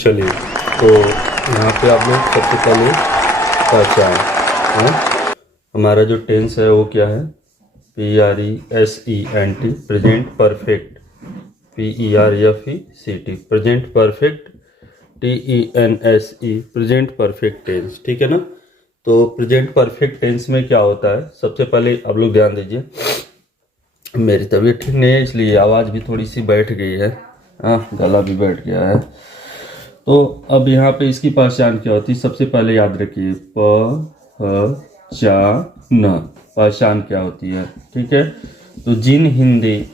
चलिए, तो यहाँ पे आप लोग सबसे पहले पहचान है। हमारा जो टेंस है वो क्या है? PRESENT, present perfect. PERFECT, present perfect. TENSE, present perfect tense. ठीक है ना? तो प्रेजेंट परफेक्ट टेंस में क्या होता है, सबसे पहले आप लोग ध्यान दीजिए। मेरी तबीयत ठीक नहीं है, इसलिए आवाज़ भी थोड़ी सी बैठ गई है। हाँ, गला भी बैठ गया है। तो अब यहाँ पे इसकी पहचान क्या होती है? सबसे पहले याद रखिए, पहचान। पहचान क्या होती है? ठीक है, तो जिन हिंदी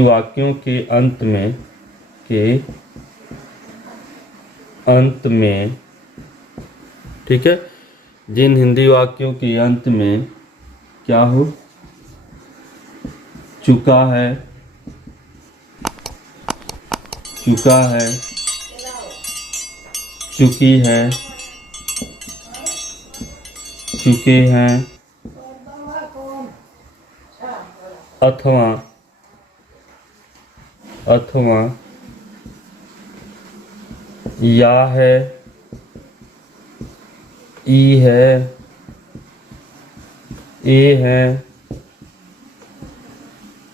वाक्यों के अंत में ठीक है, जिन हिंदी वाक्यों के अंत में क्या हो चुका है, चुकी है, चुके हैं, अथवा या है, ई है, ए है,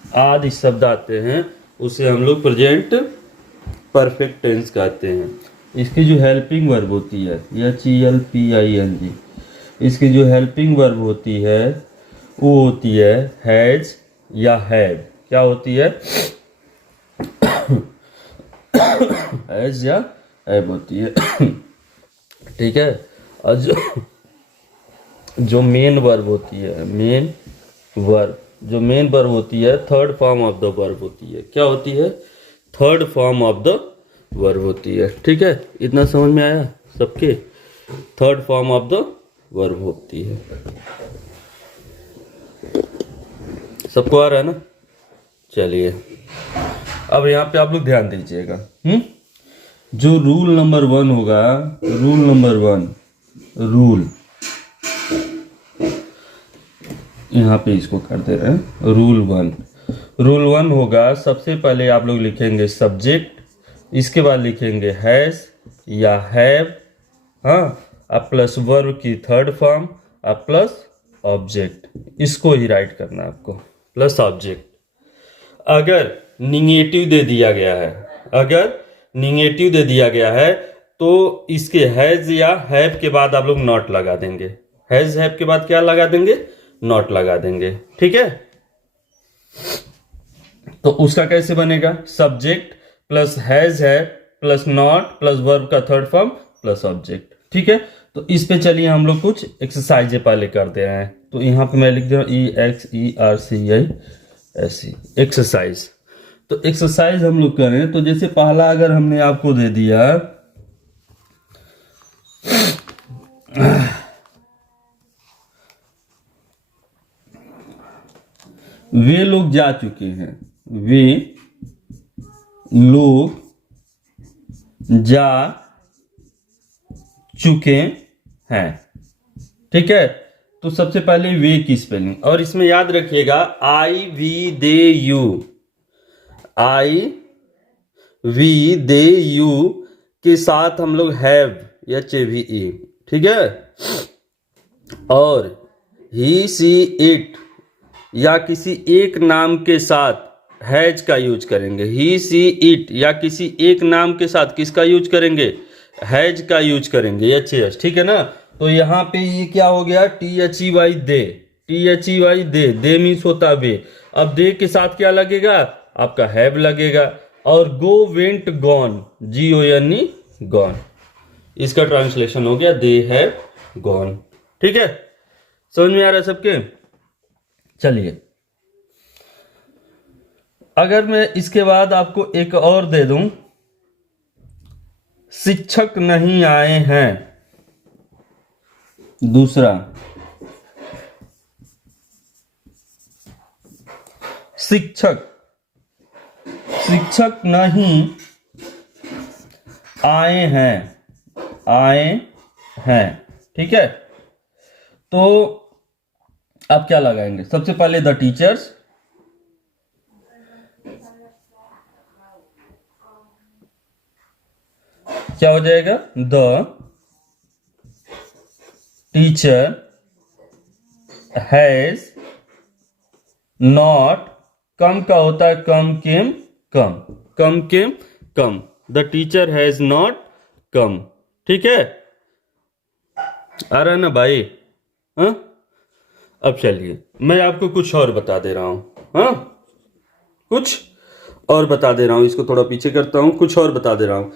आदि शब्द आते हैं, उसे हम लोग प्रेजेंट परफेक्ट टेंस कहते हैं। इसकी जो हेल्पिंग वर्ब होती है, HELPING, इसकी जो हेल्पिंग वर्ब होती है वो होती है हैज या हैव। क्या होती है? हैज या हैव होती है। ठीक है, और जो मेन वर्ब होती है, मेन वर्ब होती है, third form of the verb होती है। क्या होती है? Third form of the verb होती है। ठीक है, इतना समझ में आया सबके? Third form of the verb होती है। सबको आ रहा है ना? चलिए, अब यहाँ पे आप लोग ध्यान दीजिएगा। जो रूल नंबर 1 होगा, रूल यहाँ पे इसको कर दे रहे हैं, रूल 1 होगा। सबसे पहले आप लोग लिखेंगे सब्जेक्ट, इसके बाद लिखेंगे हैज या हैव, हाँ, अब प्लस वर्ब की थर्ड फॉर्म, अब प्लस ऑब्जेक्ट। इसको ही राइट करना है आपको, प्लस ऑब्जेक्ट। अगर निगेटिव दे दिया गया है, तो इसके हैज या हैव के बाद आप लोग नॉट लगा देंगे। हैज हैव के बाद क्या लगा देंगे? नॉट लगा देंगे। ठीक है, तो उसका कैसे बनेगा? सब्जेक्ट प्लस हैज है प्लस नॉट प्लस वर्ब का थर्ड फॉर्म प्लस ऑब्जेक्ट। ठीक है, तो इस पे चलिए हम लोग कुछ एक्सरसाइज पहले करते हैं। तो यहाँ पे मैं लिख दे रहा हूँ EXERCISE, एक्सरसाइज। तो एक्सरसाइज हम लोग करें, तो जैसे पहला अगर हमने आपको दे दिया, वे लोग जा चुके हैं, वे लोग जा चुके हैं। ठीक है, तो सबसे पहले वे की स्पेलिंग, और इसमें याद रखिएगा I, V, they, you के साथ हम लोग हैव, HAVE। ठीक है, और ही, सी, इट या किसी एक नाम के साथ हैज का यूज करेंगे। ही, सी, इट या किसी एक नाम के साथ किसका यूज करेंगे? हैज का यूज करेंगे, HAS। ठीक है ना? तो यहाँ पे ये क्या हो गया? THEY, दे मीन्स होता वे। अब दे के साथ क्या लगेगा? आपका हैव लगेगा। और गो, वेंट, गॉन, GONE, गॉन, इसका ट्रांसलेशन हो गया दे हैव गॉन। ठीक है, समझ में आ रहा है सबके? चलिए, अगर मैं इसके बाद आपको एक और दे दूं, शिक्षक नहीं आए हैं। दूसरा, शिक्षक नहीं आए हैं। ठीक है, तो आप क्या लगाएंगे? सबसे पहले द टीचर्स, क्या हो जाएगा? The teacher has not, come का होता है come came come, come came come, the teacher has not come. ठीक है, आ रहा है ना भाई? हाँ, अब चलिए मैं आपको कुछ और बता दे रहा हूं। हाँ, कुछ और बता दे रहा हूं, इसको थोड़ा पीछे करता हूं, कुछ और बता दे रहा हूं।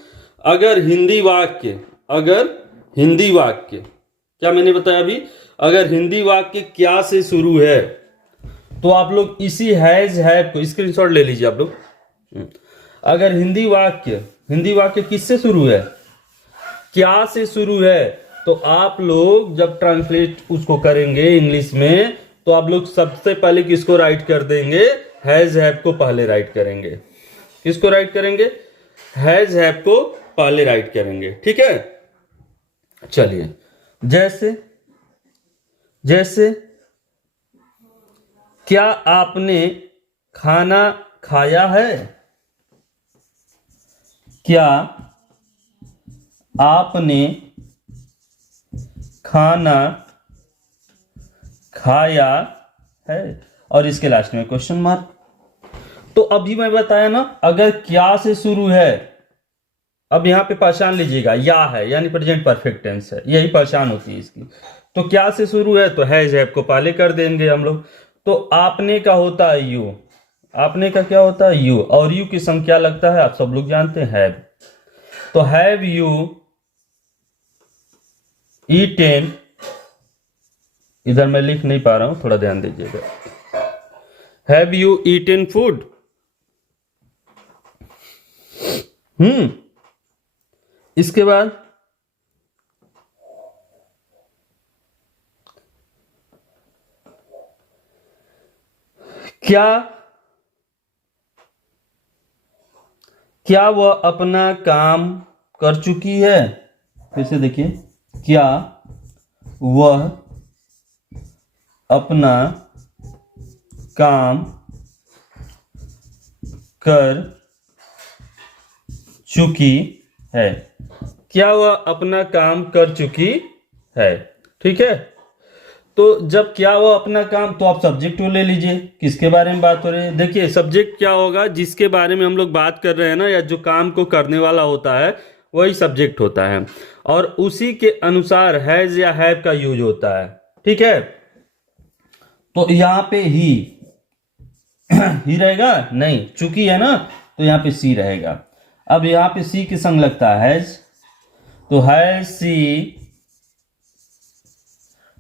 अगर हिंदी वाक्य क्या मैंने बताया अभी, अगर हिंदी वाक्य क्या से शुरू है तो आप लोग इसी हैज हैव को स्क्रीनशॉट ले लीजिए आप लोग। अगर हिंदी वाक्य किससे शुरू है? क्या से शुरू है, तो आप लोग जब ट्रांसलेट उसको करेंगे इंग्लिश में तो आप लोग सबसे पहले किसको राइट कर देंगे? हैज हैव को पहले राइट करेंगे। किसको राइट करेंगे? हैज हैव को पहले राइट करेंगे। ठीक है, चलिए जैसे क्या आपने खाना खाया है? क्या आपने खाना खाया है? और इसके लास्ट में क्वेश्चन मार्क। तो अभी मैं बताया ना, अगर क्या से शुरू है, अब यहां पे पहचान लीजिएगा, या है यानी प्रेजेंट परफेक्ट टेंस है, यही पहचान होती है इसकी। तो क्या से शुरू है तो हैज हैव को पहले कर देंगे हम लोग। तो आपने का होता है यू, आपने का क्या होता है? यू, और यू की संख्या लगता है आप सब लोग जानते हैं हैव। तो हैव यू ईटेन, इधर मैं लिख नहीं पा रहा हूं, थोड़ा ध्यान दीजिएगा। Have you eaten food? इसके बाद क्या वह अपना काम कर चुकी है? फिर से देखिए, क्या वह अपना काम कर चुकी है? क्या वह अपना काम कर चुकी है? ठीक है, तो जब क्या वह अपना काम, तो आप सब्जेक्ट को ले लीजिए, किसके बारे में बात हो रही है। देखिए सब्जेक्ट क्या होगा, जिसके बारे में हम लोग बात कर रहे हैं ना, या जो काम को करने वाला होता है वही सब्जेक्ट होता है, और उसी के अनुसार हैज या हैव का यूज होता है। ठीक है, तो यहां पे ही रहेगा नहीं, चूंकि है ना, तो यहां पे सी रहेगा। अब यहां पे सी के संग लगता है हैज, तो has she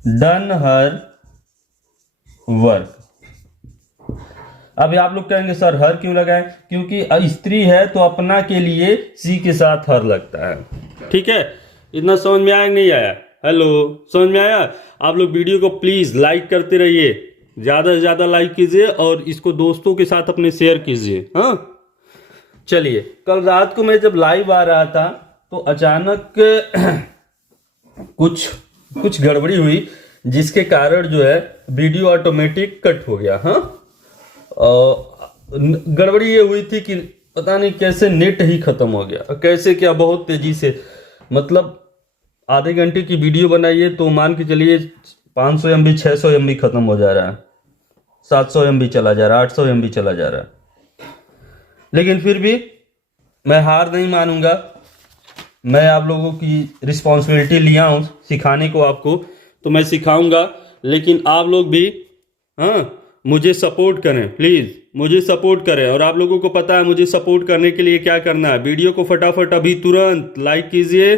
done her work. अब आप लोग कहेंगे सर हर क्यों लगाए? क्योंकि स्त्री है तो अपना के लिए सी के साथ हर लगता है। ठीक है, इतना समझ में आया नहीं आया? हेलो, समझ में आया? आप लोग वीडियो को प्लीज लाइक करते रहिए, ज्यादा से ज्यादा लाइक कीजिए और इसको दोस्तों के साथ अपने शेयर कीजिए। हाँ, चलिए, कल रात को मैं जब लाइव आ रहा था तो अचानक कुछ गड़बड़ी हुई, जिसके कारण जो है वीडियो ऑटोमेटिक कट हो गया। हाँ, गड़बड़ी ये हुई थी कि पता नहीं कैसे नेट ही खत्म हो गया, कैसे क्या, बहुत तेजी से, मतलब आधे घंटे की वीडियो बनाइए तो मान के चलिए 500 MB 600 MB खत्म हो जा रहा है, 700 MB चला जा रहा है, 800 MB चला जा रहा है। लेकिन फिर भी मैं हार नहीं मानूंगा, मैं आप लोगों की रिस्पॉन्सिबिलिटी लिया हूं सिखाने को आपको, तो मैं सिखाऊंगा। लेकिन आप लोग भी हाँ मुझे सपोर्ट करें, प्लीज़ मुझे सपोर्ट करें। और आप लोगों को पता है मुझे सपोर्ट करने के लिए क्या करना है, वीडियो को फटाफट अभी तुरंत लाइक कीजिए।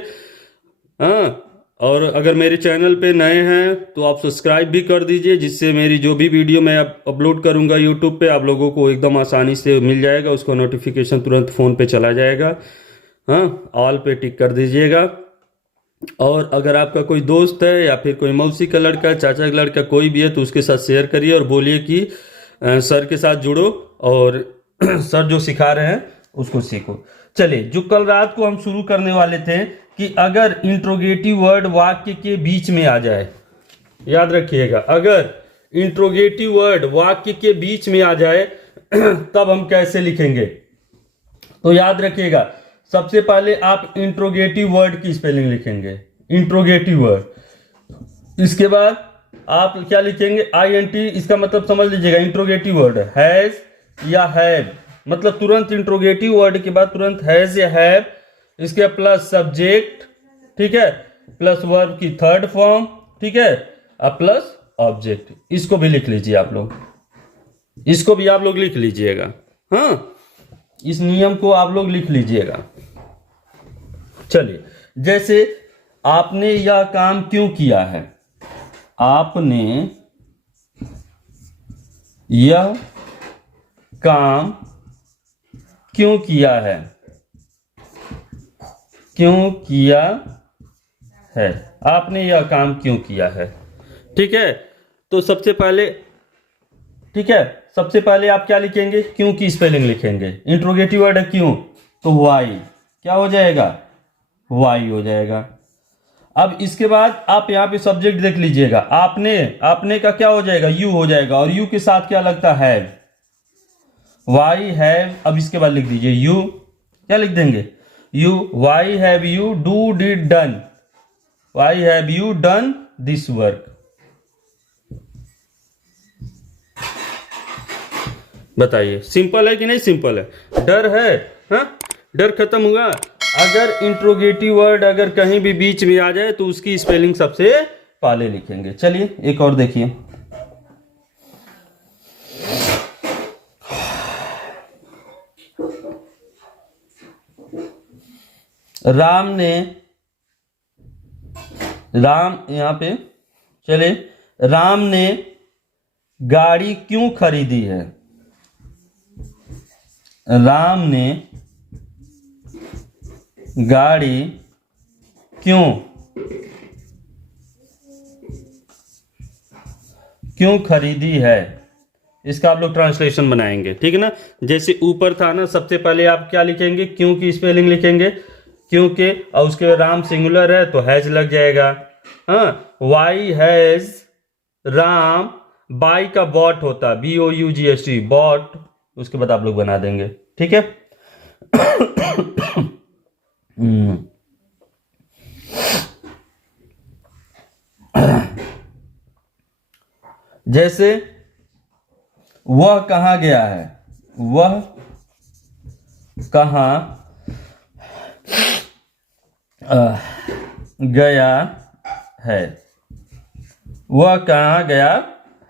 हाँ, और अगर मेरे चैनल पे नए हैं तो आप सब्सक्राइब भी कर दीजिए, जिससे मेरी जो भी वीडियो मैं अपलोड करूंगा यूट्यूब पे आप लोगों को एकदम आसानी से मिल जाएगा, उसका नोटिफिकेशन तुरंत फ़ोन पे चला जाएगा। हाँ, ऑल पे टिक कर दीजिएगा। और अगर आपका कोई दोस्त है या फिर कोई मौसी का लड़का, चाचा का लड़का, कोई भी है तो उसके साथ शेयर करिए और बोलिए कि सर के साथ जुड़ो और सर जो सिखा रहे हैं उसको सीखो। चलिए, जो कल रात को हम शुरू करने वाले थे कि अगर इंट्रोगेटिव वर्ड वाक्य के बीच में आ जाए, याद रखिएगा, अगर इंट्रोगेटिव वर्ड वाक्य के बीच में आ जाए तब हम कैसे लिखेंगे। तो याद रखिएगा, सबसे पहले आप इंट्रोगेटिव वर्ड की स्पेलिंग लिखेंगे, इंट्रोगेटिव वर्ड। इसके बाद आप क्या लिखेंगे, INT, इसका मतलब समझ लीजिएगा, इंट्रोगेटिव वर्ड हैज या हैव, मतलब तुरंत इंट्रोगेटिव वर्ड के बाद तुरंत हैज या हैव, इसके प्लस सब्जेक्ट, ठीक है, प्लस वर्ब की थर्ड फॉर्म, ठीक है, अब प्लस ऑब्जेक्ट। इसको भी लिख लीजिए आप लोग, इसको भी आप लोग लिख लीजिएगा। हाँ, इस नियम को आप लोग लिख लीजिएगा। चलिए, जैसे आपने यह काम क्यों किया है, आपने यह काम क्यों किया है, क्यों किया है, आपने यह काम क्यों किया है, ठीक है। तो सबसे पहले, ठीक है, सबसे पहले आप क्या लिखेंगे, क्यों की स्पेलिंग लिखेंगे। इंट्रोगेटिव वर्ड है क्यों, तो वाई, क्या हो जाएगा, वाई हो जाएगा। अब इसके बाद आप यहाँ पे सब्जेक्ट देख लीजिएगा, आपने का क्या हो जाएगा, यू हो जाएगा, और यू के साथ क्या लगता है, वाई हैव। अब इसके बाद लिख दीजिए यू, क्या लिख देंगे, you, why have you do did done, why have you done this work. बताइए, सिंपल है कि नहीं सिंपल है, डर है, हाँ, डर खत्म हुआ। अगर इंट्रोगेटिव वर्ड अगर कहीं भी बीच में आ जाए तो उसकी स्पेलिंग सबसे पहले लिखेंगे। चलिए एक और देखिए, राम, यहां पे चले, राम ने गाड़ी क्यों खरीदी है, राम ने गाड़ी क्यों खरीदी है, इसका आप लोग ट्रांसलेशन बनाएंगे, ठीक है ना। जैसे ऊपर था ना, सबसे पहले आप क्या लिखेंगे, क्यों की स्पेलिंग लिखेंगे, क्योंकि, और उसके बाद राम सिंगुलर है तो हैज लग जाएगा। हाँ, वाई हैज राम, बाई का बॉट होता, BOUGHT, बॉट, उसके बाद आप लोग बना देंगे, ठीक है। जैसे वह कहाँ गया है, वह कहाँ गया है, वह कहाँ गया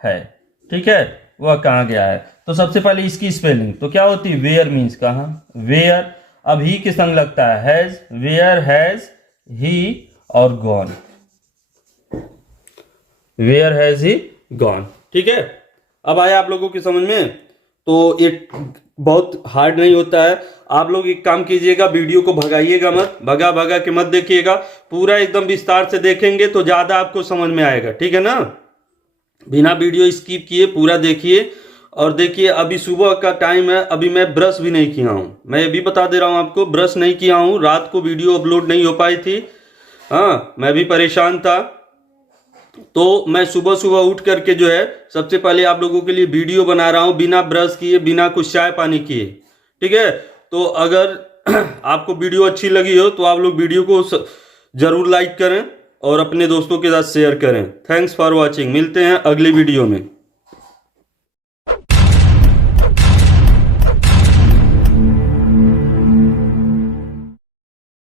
है, ठीक है, वह कहाँ गया है। तो सबसे पहले इसकी स्पेलिंग तो क्या होती है, वेयर मीन्स कहाँ, वेयर, अब ही के संग लगता है हैज, वेयर हैज ही और gone, where has he gone, ठीक है। अब आया आप लोगों की समझ में, तो एक बहुत हार्ड नहीं होता है। आप लोग एक काम कीजिएगा, वीडियो को भगाइएगा मत, भगा के मत देखिएगा, पूरा एकदम विस्तार से देखेंगे तो ज्यादा आपको समझ में आएगा, ठीक है ना। बिना वीडियो स्किप किए पूरा देखिए। और देखिए, अभी सुबह का टाइम है, अभी मैं ब्रश भी नहीं किया हूं, मैं ये भी बता दे रहा हूं आपको, ब्रश नहीं किया हूं, रात को वीडियो अपलोड नहीं हो पाई थी, हाँ, मैं भी परेशान था। तो मैं सुबह सुबह उठ करके जो है सबसे पहले आप लोगों के लिए वीडियो बना रहा हूं, बिना ब्रश किए, बिना कुछ चाय पानी किए, ठीक है। तो अगर आपको वीडियो अच्छी लगी हो तो आप लोग वीडियो को जरूर लाइक करें और अपने दोस्तों के साथ शेयर करें। थैंक्स फॉर वॉचिंग, मिलते हैं अगली वीडियो में।